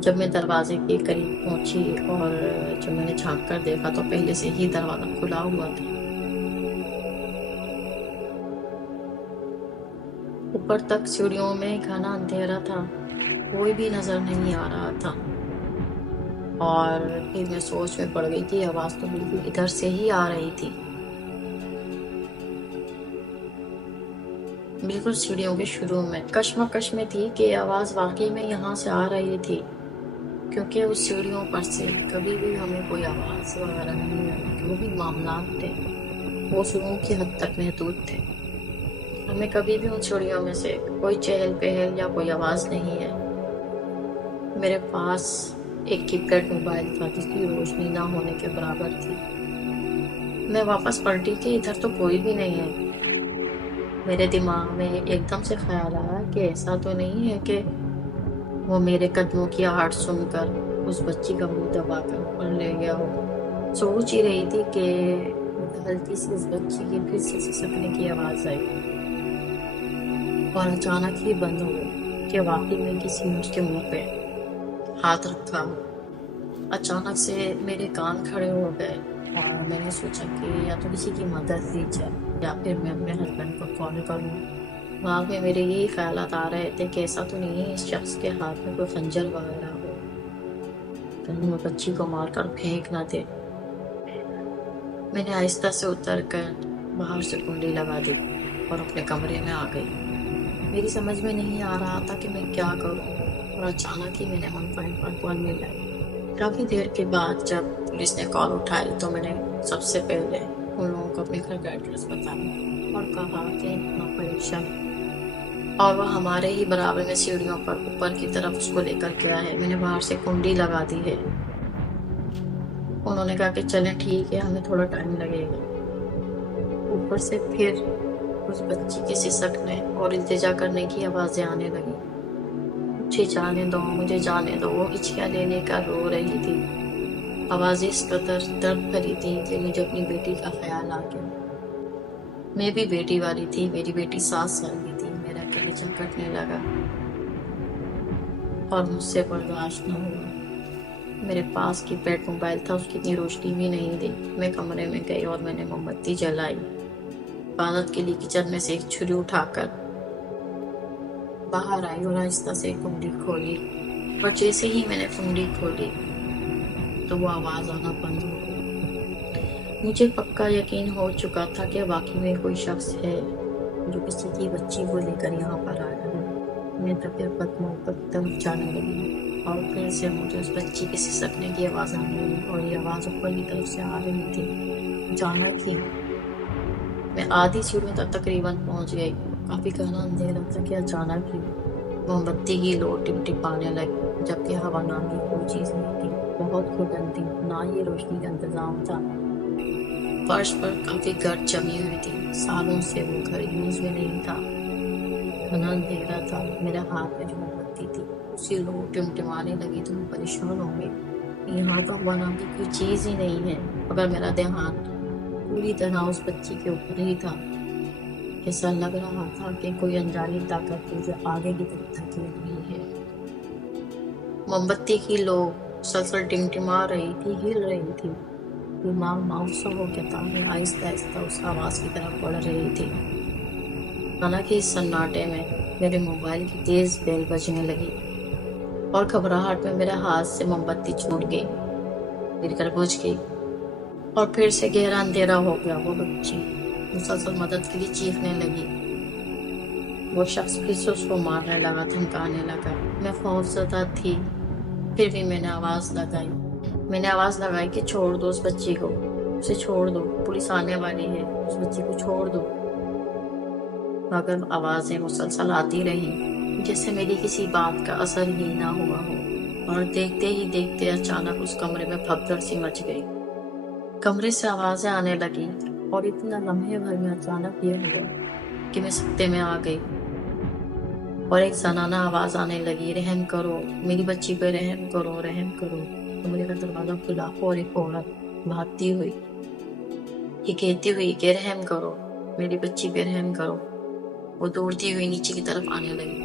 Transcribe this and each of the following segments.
جب میں دروازے کے قریب پہنچی اور جب میں نے جھانک کر دیکھا تو پہلے سے ہی دروازہ کھلا ہوا تھا۔ اوپر تک سیڑھیوں میں گھنا اندھیرا تھا، کوئی بھی نظر نہیں آ رہا تھا، اور پھر میں سوچ میں پڑ گئی کہ آواز تو بالکل ادھر سے ہی آ رہی تھی، بالکل سیڑھیوں کے شروع میں۔ کشمکش میں تھی کہ آواز واقعی میں یہاں سے آ رہی تھی، کیونکہ اس سیڑھیوں پر سے کبھی بھی ہمیں کوئی آواز وغیرہ نہیں آئی۔ جو بھی معاملات تھے وہ شروع کی حد تک محدود تھے، ہمیں کبھی بھی ان سیڑھیوں میں سے کوئی چہل پہل یا کوئی آواز نہیں ہے۔ میرے پاس ایک کی پیڈ موبائل تھا جس کی روشنی نہ ہونے کے برابر تھی۔ میں واپس پلٹی کہ ادھر تو کوئی بھی نہیں ہے۔ میرے دماغ میں ایک دم سے خیال آیا کہ ایسا تو نہیں ہے کہ وہ میرے قدموں کی آہٹ سن کر اس بچی کا منہ دبا کر اوپر لے گیا ہو۔ سوچ ہی رہی تھی کہ ہلکی سی اس بچی کی پھر سے سسکنے کی آواز آئی اور اچانک ہی بند ہو گئی کہ واقعی میں کسی نے اس کے منہ پہ ہاتھ رکھا ہو۔ اچانک سے میرے کان کھڑے ہو گئے اور میں نے سوچا کہ یا تو کسی کی مدد لی جائے یا پھر میں اپنے ہسبینڈ کو کال کروں۔ دماغ میں میرے یہی خیالات آ رہے تھے کہ ایسا تو نہیں ہے اس شخص کے ہاتھ میں کوئی خنجر وغیرہ ہو، کہیں وہ بچی کو مار کر پھینک نہ دے۔ میں نے آہستہ سے اتر کر باہر سے کنڈی لگا دی اور اپنے کمرے میں آ گئی۔ میری سمجھ میں نہیں آ رہا تھا کہ میں کیا کروں، اور اچانک ہی میں نے ہم فرینڈ پر کال ملائی۔ کافی دیر کے بعد جب پولیس نے کال اٹھائی تو میں نے سب سے پہلے ان لوگوں کو اپنے گھر کا ایڈریس بتایا اور کہا کہ اتنا پریشان اور وہ ہمارے ہی برابر میں سیڑھیوں پر اوپر کی طرف اس کو لے کر گیا ہے۔ میں نے باہر سے کنڈی لگا دی ہے۔ انہوں نے کہا کہ چلیں ٹھیک ہے، ہمیں تھوڑا ٹائم لگے گا۔ اوپر سے پھر اس بچی کے سسکنے اور التجا کرنے کی آوازیں آنے لگی۔ مجھے جانے دو، مجھے جانے دو۔ وہ ہچکیاں لے لے کر رو رہی تھی۔ آوازیں اس قدر درد بھری تھی کہ مجھے اپنی بیٹی کا خیال آ گیا۔ میں بھی بیٹی والی تھی، میری بیٹی 7 سال کی تھی۔ میرا کلیجہ کٹنے لگا اور مجھ سے برداشت نہ ہوا۔ میرے پاس کی پیڈ موبائل تھا، اس کی اتنی روشنی بھی نہیں تھی۔ میں کمرے میں گئی اور میں نے موم بتی جلائی۔ حفاظت کے لیے کچن میں سے ایک چھری اٹھا کر باہر آئی اور آہستہ سے کنڈی کھولی، اور جیسے ہی میں نے کنڈی کھولی تو وہ آواز آنا بند ہو گئی۔ مجھے پکا یقین ہو چکا تھا کہ واقعی میں کوئی شخص ہے جو کسی کی بچی کو لے کر یہاں پر آیا ہے۔ میں طبیعت قدموں پر دم جانے لگی اور پھر سے مجھے اس بچی کے سسکنے کی آواز آنے لگی، اور یہ آواز اوپر کی طرف سے آ رہی تھی۔ اچانک ہی میں آدھی سیڑھیوں تک تقریباً پہنچ گئی۔ کافی گہرا اندھیرا تھا کہ اچانک ہی موم بتی کی لو ٹپٹپانے لگی، جبکہ ہوا نام کی کوئی چیز نہیں تھی۔ بہت گھٹن تھی، نہ ہی روشنی کا انتظام تھا۔ فرش پر کافی گرد جمی ہوئی تھی، سالوں سے وہ گھر یوز میں نہیں تھا۔ گھنا اندھیرا تھا، میرے ہاتھ میں جو موم بتی تھی اسی لو ٹمٹمانے لگی تو میں پریشان ہو گئی۔ یہاں تو ہوا نام کی کوئی چیز ہی نہیں ہے، مگر میرا دھیان پوری طرح اس بچی کے اوپر ہی تھا۔ ایسا لگ رہا تھا کہ کوئی انجانی طاقت مجھے آگے کی طرف دھکیل رہی ہے۔ موم بتی کی لو مسلسل ٹمٹما رہی تھی، ہل رہی تھی۔ دماغ معاوضہ ہو کے تاریں آہستہ آہستہ اس آواز کی طرف بڑھ رہی تھی۔ حالانکہ اس سناٹے میں میرے موبائل کی تیز بیل بجنے لگی اور گھبراہٹ میں میرے ہاتھ سے موم بتی چھوٹ گئی، گر کر بجھ گئی، اور پھر سے گہرا اندھیرا ہو گیا۔ وہ بچی مسلسل مدد کے لیے چیخنے لگی۔ وہ شخص پھر سے اس کو مارنے لگا، دھمکانے لگا۔ میں خوفزدہ تھی، پھر بھی میں نے آواز لگائی کہ چھوڑ دو اس بچی کو، اسے چھوڑ دو، پولیس آنے والی ہے، اس بچی کو چھوڑ دو۔ مگر آوازیں مسلسل آتی رہیں، جیسے میری کسی بات کا اثر ہی نہ ہوا ہو، اور دیکھتے ہی دیکھتے اچانک اس کمرے میں بھگدڑ سی مچ گئی۔ کمرے سے آوازیں آنے لگی، اور اتنا لمحے بھر میں اچانک یہ ہوا کہ میں سکتے میں آ گئی، اور ایک زنانہ آواز آنے لگی، رحم کرو، میری بچی پہ رحم کرو، رحم کرو۔ کمرے کا دروازہ کھلا اور ایک عورت بھاگتی ہوئی یہ کہتی ہوئی کہ رحم کرو، میری بچی پہ رحم کرو، وہ دوڑتی ہوئی نیچے کی طرف آنے لگی۔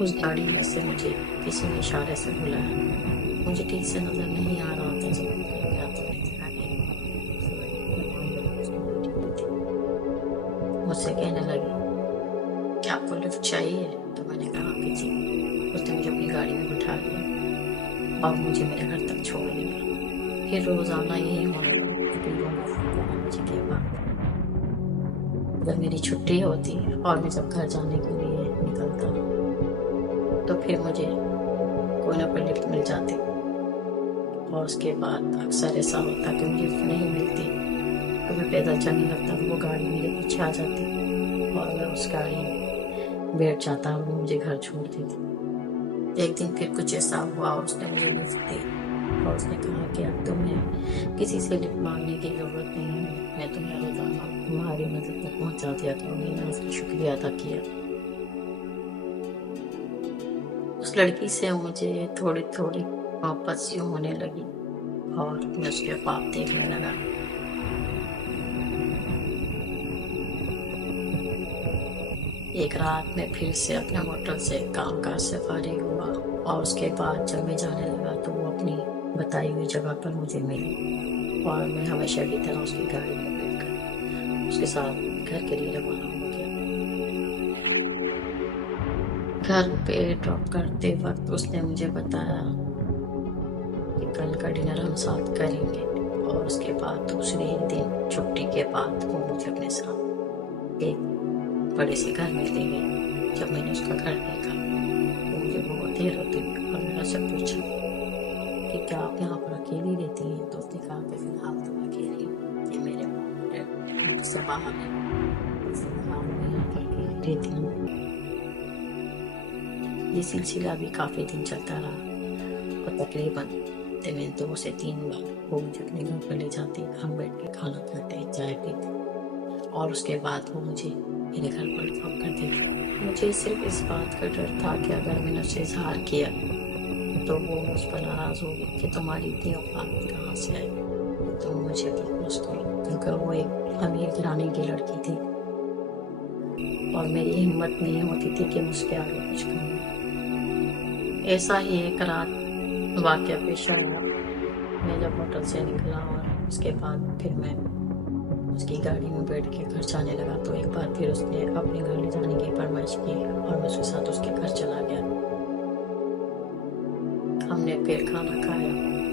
اس گاڑی میں سے مجھے کسی نے اشارے سے بلایا. مجھے ٹھیک سے نظر نہیں آ رہا تھا. جب میں گھر گیا تو میں نے دیکھا کہ مجھ سے کہنے لگی کہ آپ کو لفٹ چاہیے. تو میں نے کہا کہ جی. اس نے مجھے اپنی گاڑی میں بٹھا لیا اور مجھے میرے گھر تک چھوڑ دیا. پھر روزانہ یہی ہونے لگا. تقریباً 12 بجے کے بعد جب میری چھٹی ہوتی اور میں جب گھر جانے کے لیے نکلتا تو پھر مجھے کوئی نہ کوئی لفٹ مل جاتی. اور اس کے بعد اکثر ایسا ہوتا کہ مجھے لفٹ نہیں ملتی تو میں پیدل چلنے لگتا تو وہ گاڑی میرے پیچھے آ جاتی اور میں اس گاڑی میں بیٹھ جاتا اور وہ مجھے گھر چھوڑ دیتی. ایک دن پھر کچھ ایسا ہوا. اس نے مجھے لفٹ دی اور اس نے کہا کہ اب تمہیں کسی سے لفٹ مانگنے کی ضرورت نہیں ہے. میں تمہیں روزانہ تمہاری مدد تک پہنچا دیا تو میں نے اس کا شکریہ ادا کیا. اس لڑکی سے مجھے تھوڑی تھوڑی محبت سی ہونے لگی اور میں اس کے خواب دیکھنے لگا. ایک رات میں پھر سے اپنے ہوٹل سے کام کاج سے فارغ ہوا اور اس کے بعد جب میں جانے لگا تو وہ اپنی بتائی ہوئی جگہ پر مجھے ملی اور میں ہمیشہ کی طرح اس کی گاڑی میں بیٹھ کر اس کے ساتھ گھر کے لیے روانہ ہو گیا. گھر پہ ڈراپ کرتے وقت اس نے مجھے بتایا کہ کل کا ڈنر ہم ساتھ کریں گے اور اس کے بعد دوسرے ہی دن چھٹی کے بعد وہ مجھے اپنے ساتھ ایک بڑے سے گھر میں لے گئے. جب میں نے اس کا گھر دیکھا تو مجھے بہت دیر ہوتی اور میں نے اس سے پوچھا کہ کیا آپ یہاں پر اکیلی رہتی ہیں؟ تو اس نے کہا کہ فی الحال تو میں اکیلی ہوں. یہ میرے ماں سے باہر ہے. فی الحال میں یہاں پر اکیلی رہتی ہوں. یہ سلسلہ بھی کافی دن چلتا رہا اور تقریباً میں 2 سے 3 بار وہ مجھے اپنے گھر پر لے جاتی. ہم بیٹھ کے کھانا کھاتے چائے پیتے اور اس کے بعد وہ مجھے میرے گھر پر ڈراپ کر دیتی. مجھے صرف اس بات کا ڈر تھا کہ اگر میں نے اسے اظہار کیا تو وہ مجھ پر ناراض ہوگی کہ تمہاری اتنی اوقات کہاں سے آئی تو مجھے پرپوز کرو. کیونکہ وہ ایک امیر گھرانے کی لڑکی تھی اور میری ہمت نہیں ہوتی تھی کہ میں اس کے آگے کچھ کہوں. ایسا ہی ایک رات واقعہ پیش آیا. میں جب ہوٹل سے نکلا اور اس کے بعد پھر میں اس کی گاڑی میں بیٹھ کے گھر جانے لگا تو ایک بار پھر اس نے اپنے گھر لے جانے کی فرمائش کی اور میں اس کے ساتھ اس کے گھر چلا گیا. ہم نے پھر کھانا کھایا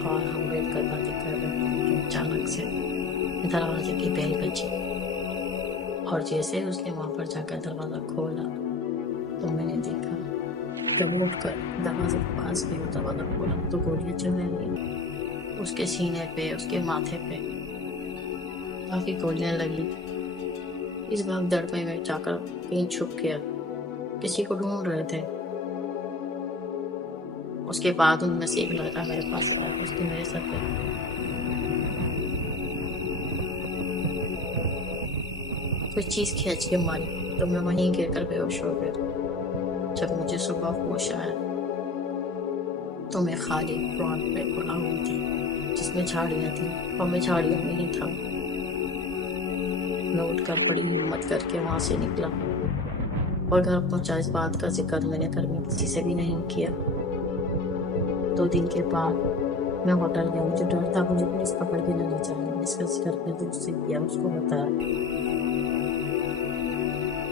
اور ہم بیٹھ کر باتیں کر رہے تھے. اچانک سے دروازے کی بیل بجی اور جیسے ہی اس نے وہاں پر جا کر دروازہ کھولا تو میں نے دیکھا کہ وہ اٹھ کر دروازے کے پاس گئی. دروازہ کھولا تو گولیاں چل رہی اس کے سینے پہ اس کے ماتھے پہ کافی گولیاں لگی. اس بھگ دڑ میں جا کر کہیں چھپ گیا. کسی کو ڈھونڈ رہے تھے. اس کے بعد ان میں سے ایک لڑکا میرے پاس آیا. اس نے میرے سر پہ کوئی چیز کھینچ کے ماری تو میں وہیں گر کر بے ہوش ہو گیا. جب مجھے صبح ہوش آیا تو میں خالی پلانٹ پہ پڑا ہوئی تھی جس میں جھاڑیاں تھیں اور میں جھاڑیوں میں ہی تھا. میں اٹھ کر بڑی ہمت کر کے وہاں سے نکلا اور گھر پہنچا. اس بات کا ذکر میں نے گھر میں کسی سے بھی نہیں کیا. 2 دن کے بعد میں ہوٹل گیا. مجھے ڈر تھا مجھے پولیس پکڑ کے نہ لے جائے. اس کا ذکر اپنے دوست سے کیا. اس کو بتایا.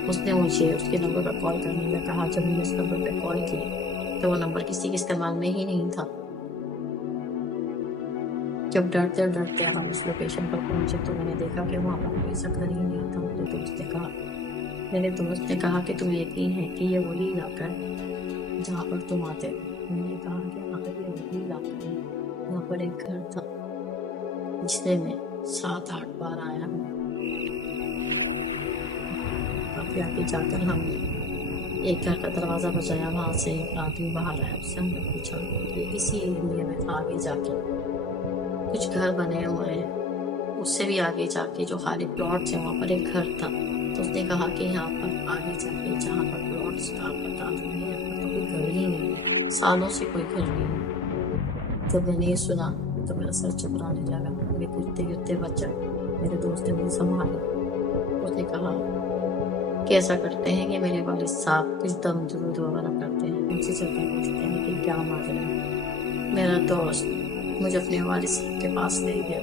اس نے مجھے اس کے نمبر پر کال کرنے کا کہا. جب میں نے اس نمبر پہ کال کی تو وہ نمبر کسی کے استعمال میں ہی نہیں تھا. جب ڈرتے ڈرتے ہم اس لوکیشن پر پہنچے تو میں نے دیکھا کہ وہاں پر کوئی سا گھر ہی نہیں تھا. میرے دوست نے کہا کہ تمہیں یقین ہے کہ یہ وہی علاقہ ہے جہاں پر تم آتے. میں نے کہا کہ ہاں یہ وہی علاقہ ہے. وہاں پر ایک گھر تھا جس سے میں 7-8 بار آیا ہوں. کافی آگے جا کر ہم ایک گھر کا دروازہ بجایا. وہاں سے ایک آدمی باہر آیا. اس سے ہم نے پوچھا کہ اسی ایریے میں آگے جا کے کچھ گھر بنے ہوئے ہیں. اس سے بھی آگے جا کے جو خالی پلاٹس ہیں وہاں پر ایک گھر تھا. تو اس نے کہا کہ یہاں پر آگے جا کے جہاں پر پلاٹس کا پتا نہیں ہے تو کوئی گھر ہی نہیں ہے. سالوں سے کوئی گھر نہیں ہے. جب میں نے یہ سنا تو میرا سر چکرانے لگا. میرے گرتے گرتے بچا. میرے دوست نے مجھے سنبھالا. اس نے کہا کہ ایسا کرتے ہیں کہ میرے والد صاحب کچھ دم درود وغیرہ کرتے ہیں، ان سے جب میں پوچھتے ہیں کہ کیا معاملہ ہے، میرا دوست مجھے اپنے والد صاحب کے پاس لے گیا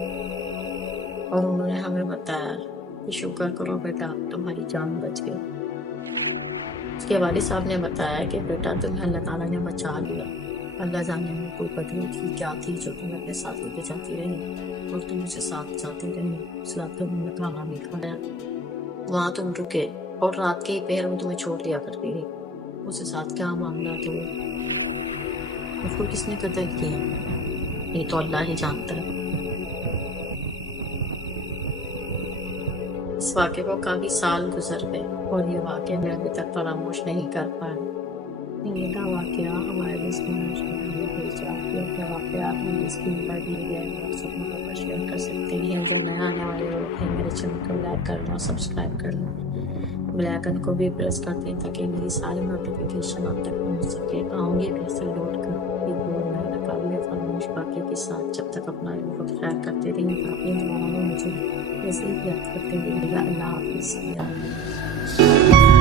اور انہوں نے ہمیں بتایا کہ شکر کرو بیٹا تمہاری جان بچ گئی۔ اس کے والد صاحب نے بتایا کہ بیٹا تمہیں اللہ تعالیٰ نے بچا لیا، اللہ جانے میں کوئی بدلو تھی کیا تھی جو تمہیں اپنے ساتھ لے کے جاتی رہی اور تم اسے ساتھ جاتی رہی، اس رات تم نے کھانا نہیں کھایا، وہاں تم رکے اور رات کے ہی پہر میں تمہیں چھوڑ دیا کرتی تھی، اس کے ساتھ کیا معاملہ تھا، اس کو کس نے قتل کیا یہ تو اللہ ہی جانتا ہے۔ اس واقعے کو کافی سال گزر گئے اور یہ واقعہ میں ابھی تک فراموش نہیں کر پایا۔ یہ کا واقعہ ہمارے لیے اپنے واقعات میں اسکرین پر دیے گئے واٹسپ پر شیئر کر سکتے ہیں۔ جو نیا آنے والے لوگ ہیں میرے چینل کو لائک کرنا، سبسکرائب کرنا، بیل آئیکن کو بھی پریس کر دیں تاکہ میری ساری نوٹیفیکیشن آپ تک پہنچ سکے۔ آؤں گی پھر سے لوٹ کر ایک اور نیا قابل فراموش واقعے کے ساتھ، جب تک اپنا بہت خیال کرتے رہیں، اپنی دعاؤں میں مجھے ایسے ہی یاد کرتے رہیے گا۔ اللہ حافظ۔